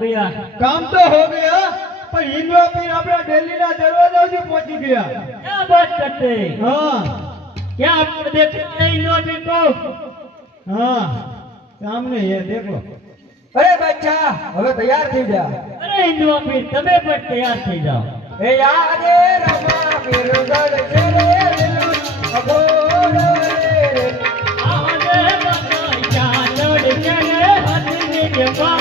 भैया काम तो हो गया पर हिंदुआ पीर अपना दिल्ली ना दरवाजा से पहुंच गया। क्या बात करते हैं? हाँ क्या आपने देखा है इन लोगों को? हाँ सामने ये देखो। अरे बच्चा હવે તૈયાર થઈ જા। अरे हिंदुआ पीर तबे पर तैयार થઈ જાઓ। એ યાદે રમા પીરગઢ છે રે અઘોર રે આને બધાય ચાલડ ચલે હદની જવા